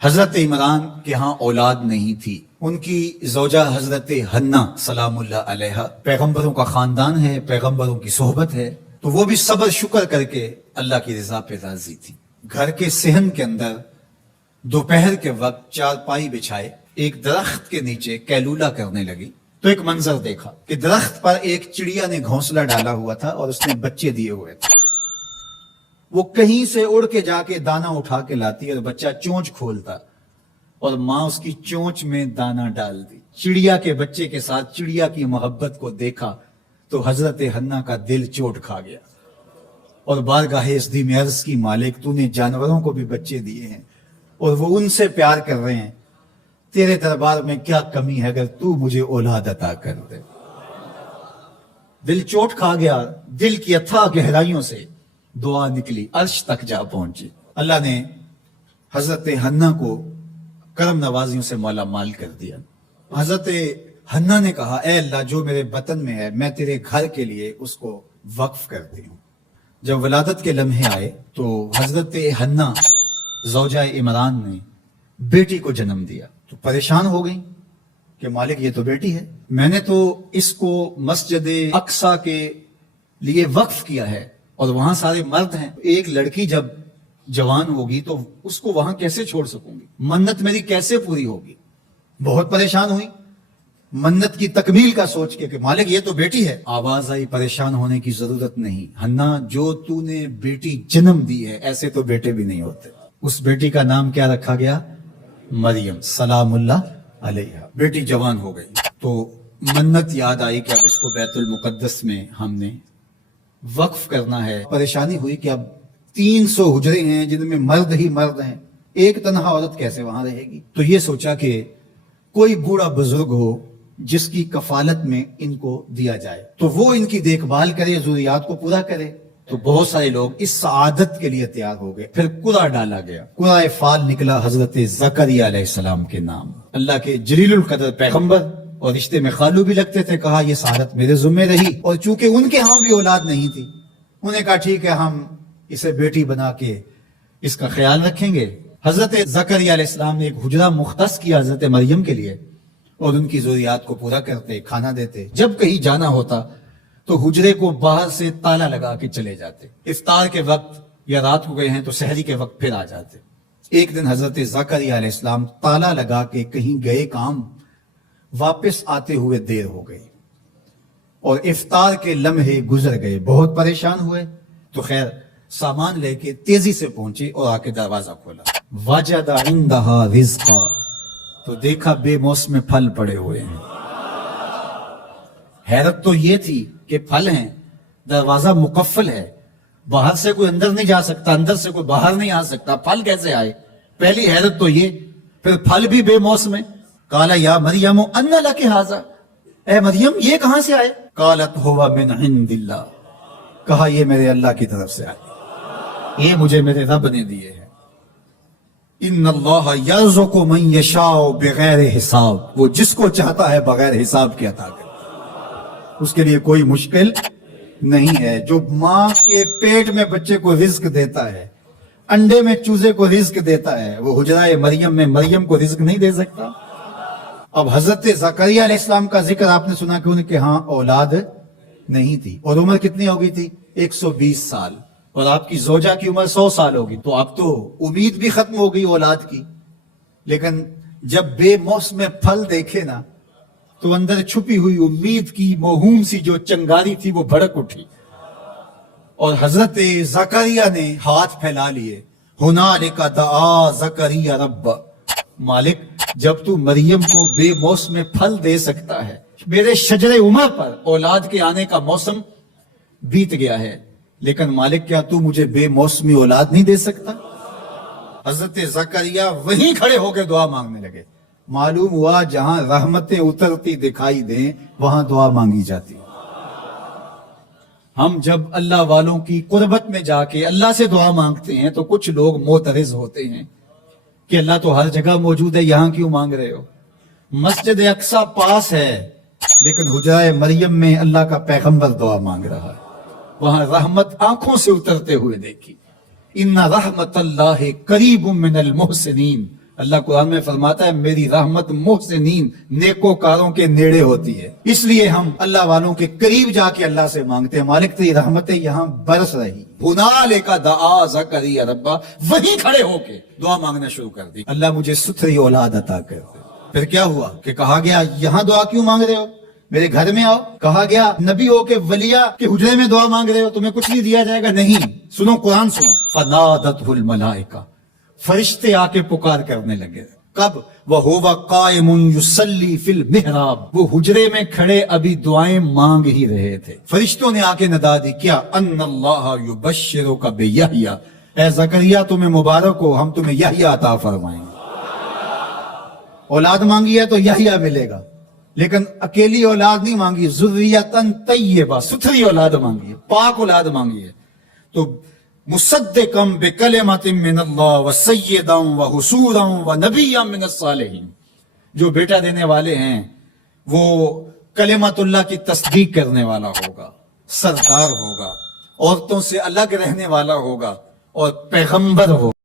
حضرت عمران کے ہاں اولاد نہیں تھی، ان کی زوجہ حضرت حنا سلام اللہ علیہا، پیغمبروں کا خاندان ہے، پیغمبروں کی صحبت ہے، تو وہ بھی صبر شکر کر کے اللہ کی رضا پہ راضی تھی۔ گھر کے صحن کے اندر دوپہر کے وقت چارپائی بچھائے ایک درخت کے نیچے قیلولہ کرنے لگی تو ایک منظر دیکھا کہ درخت پر ایک چڑیا نے گھونسلہ ڈالا ہوا تھا اور اس نے بچے دیے ہوئے تھے۔ وہ کہیں سے اڑ کے جا کے دانا اٹھا کے لاتی اور بچہ چونچ کھولتا اور ماں اس کی چونچ میں دانا ڈال دی۔ چڑیا کے بچے کے ساتھ چڑیا کی محبت کو دیکھا تو حضرت حنا کا دل چوٹ کھا گیا اور بارگاہ ازدی میں عرض کی، مالک تو نے جانوروں کو بھی بچے دیے ہیں اور وہ ان سے پیار کر رہے ہیں، تیرے دربار میں کیا کمی ہے اگر تو مجھے اولاد عطا کر دے۔ دل چوٹ کھا گیا، دل کی اتھاہ گہرائیوں سے دعا نکلی، عرش تک جا پہنچی۔ اللہ نے حضرت حنا کو کرم نوازیوں سے مالا مال کر دیا۔ حضرت حنا نے کہا، اے اللہ جو میرے بطن میں ہے میں تیرے گھر کے لیے اس کو وقف کرتی ہوں۔ جب ولادت کے لمحے آئے تو حضرت حنا زوجہ عمران نے بیٹی کو جنم دیا تو پریشان ہو گئی کہ مالک یہ تو بیٹی ہے، میں نے تو اس کو مسجد اقصی کے لیے وقف کیا ہے اور وہاں سارے مرد ہیں، ایک لڑکی جب جوان ہوگی تو اس کو وہاں کیسے چھوڑ سکوں گی، منت میری کیسے پوری ہوگی۔ بہت پریشان ہوئی منت کی تکمیل کا سوچ کے کہ مالک یہ تو بیٹی ہے۔ آواز آئی، پریشان ہونے کی ضرورت نہیں حنا، جو تو نے بیٹی جنم دی ہے ایسے تو بیٹے بھی نہیں ہوتے۔ اس بیٹی کا نام کیا رکھا گیا؟ مریم سلام اللہ علیہا۔ بیٹی جوان ہو گئی تو منت یاد آئی کہ اب اس کو بیت المقدس میں ہم نے وقف کرنا ہے۔ پریشانی ہوئی کہ اب 300 حجرے ہیں جن میں مرد ہی مرد ہیں، ایک تنہا عورت کیسے وہاں رہے گی۔ تو یہ سوچا کہ کوئی بوڑھا بزرگ ہو جس کی کفالت میں ان کو دیا جائے تو وہ ان کی دیکھ بھال کرے، ضروریات کو پورا کرے۔ تو بہت سارے لوگ اس سعادت کے لیے تیار ہو گئے۔ پھر قرعہ ڈالا گیا، قرعہ فال نکلا حضرت زکریا علیہ السلام کے نام۔ اللہ کے جلیل القدر پیغمبر اور رشتے میں خالو بھی لگتے تھے، کہا یہ سعادت میرے ذمہ رہی، اور چونکہ ان کے ہاں بھی اولاد نہیں تھی انہوں نے کہا ٹھیک ہے ہم اسے بیٹی بنا کے اس کا خیال رکھیں گے۔ حضرت زکریا علیہ السلام نے ایک حجرہ مختص کیا حضرت مریم کے لیے اور ان کی ضروریات کو پورا کرتے، کھانا دیتے۔ جب کہیں جانا ہوتا تو حجرے کو باہر سے تالا لگا کے چلے جاتے، افطار کے وقت یا رات کو گئے ہیں تو سحری کے وقت پھر آ جاتے۔ ایک دن حضرت زکریا علیہ السلام تالا لگا کے کہیں گئے کام، واپس آتے ہوئے دیر ہو گئی اور افطار کے لمحے گزر گئے، بہت پریشان ہوئے تو خیر سامان لے کے تیزی سے پہنچے اور آ کے دروازہ کھولا، وجد عندہا رزقا، تو دیکھا بے موسم پھل پڑے ہوئے ہیں۔ حیرت تو یہ تھی کہ پھل ہیں، دروازہ مقفل ہے، باہر سے کوئی اندر نہیں جا سکتا، اندر سے کوئی باہر نہیں آ سکتا، پھل کیسے آئے؟ پہلی حیرت تو یہ، پھر پھل بھی بے موسم ہے۔ قال یا مریم ان لک ھذا، اے مریم یہ کہاں سے آئے؟ قالت ھو من عند اللہ، کہا یہ میرے اللہ کی طرف سے آئے، یہ مجھے میرے رب نے دیے ہیں۔ ان اللہ یرزق من یشاء بغیر حساب، وہ جس کو چاہتا ہے بغیر حساب کے عطا کرتا ہے، اس کے لیے کوئی مشکل نہیں ہے۔ جو ماں کے پیٹ میں بچے کو رزق دیتا ہے، انڈے میں چوزے کو رزق دیتا ہے، وہ حجرہ مریم میں مریم کو رزق نہیں دے سکتا؟ اب حضرت زکریا علیہ السلام کا ذکر آپ نے سنا کہ ان کے ہاں اولاد نہیں تھی، اور عمر کتنی ہو گئی تھی؟ 120 سال، اور آپ کی زوجہ کی عمر 100 سال ہوگی، تو اب تو امید بھی ختم ہو گئی اولاد کی۔ لیکن جب بے موسم پھل دیکھے نا تو اندر چھپی ہوئی امید کی موہوم سی جو چنگاری تھی وہ بھڑک اٹھی، اور حضرت زکریا نے ہاتھ پھیلا لیے، ہنالک دعا زکریا رب، مالک جب تو مریم کو بے موسم پھل دے سکتا ہے، میرے شجر عمر پر اولاد کے آنے کا موسم بیت گیا ہے، لیکن مالک کیا تو مجھے بے موسمی اولاد نہیں دے سکتا؟ حضرت زکریا وہیں کھڑے ہو کے دعا مانگنے لگے۔ معلوم ہوا جہاں رحمتیں اترتی دکھائی دیں وہاں دعا مانگی جاتی۔ ہم جب اللہ والوں کی قربت میں جا کے اللہ سے دعا مانگتے ہیں تو کچھ لوگ معترض ہوتے ہیں کہ اللہ تو ہر جگہ موجود ہے، یہاں کیوں مانگ رہے ہو؟ مسجد اقصی پاس ہے لیکن حجرہ مریم میں اللہ کا پیغمبر دعا مانگ رہا ہے، وہاں رحمت آنکھوں سے اترتے ہوئے دیکھی۔ ان رحمت اللہ قریب من المحسنین، اللہ قرآن میں فرماتا ہے میری رحمت محسنین نیکوکاروں کے نیڑے ہوتی ہے، اس لیے ہم اللہ والوں کے قریب جا کے اللہ سے مانگتے ہیں، مالک تیری رحمتیں یہاں برس رہی۔ ہنالک دعا زکریا ربا، وہیں کھڑے ہو کے دعا مانگنا شروع کر دی، اللہ مجھے ستھری اولاد عطا کر۔ پھر کیا ہوا کہ کہا گیا یہاں دعا کیوں مانگ رہے ہو، میرے گھر میں آؤ۔ کہا گیا نبی ہو کے ولیہ کے حجرے میں دعا مانگ رہے ہو، تمہیں کچھ نہیں دیا جائے گا؟ نہیں، سنو قرآن سنو، فنادتہ الملائکہ، فرشتے آ کے پکار کرنے لگے۔ کب؟ وَهُوَ قَائِمٌ يُصَلِّي فِي الْمِحْرَابِ، وہ حجرے میں کھڑے ابھی دعائیں مانگ ہی رہے تھے، فرشتوں نے آ کے ندا دی، کیا ان اللہ یبشرک بیحییٰ، اے زکریا تمہیں مبارک ہو، ہم تمہیں یحییٰ عطا فرمائیں گے۔ اولاد مانگی ہے تو یحییٰ ملے گا، لیکن اکیلی اولاد نہیں مانگی، ذریۃ طیبہ، ستھری اولاد مانگی ہے، پاک اولاد مانگی ہے۔ تو مصدقا بکلمۃ من اللہ وسیدا وحصورا ونبیا من الصالحین، جو بیٹا دینے والے ہیں وہ کلمت اللہ کی تصدیق کرنے والا ہوگا، سردار ہوگا، عورتوں سے الگ رہنے والا ہوگا اور پیغمبر ہوگا۔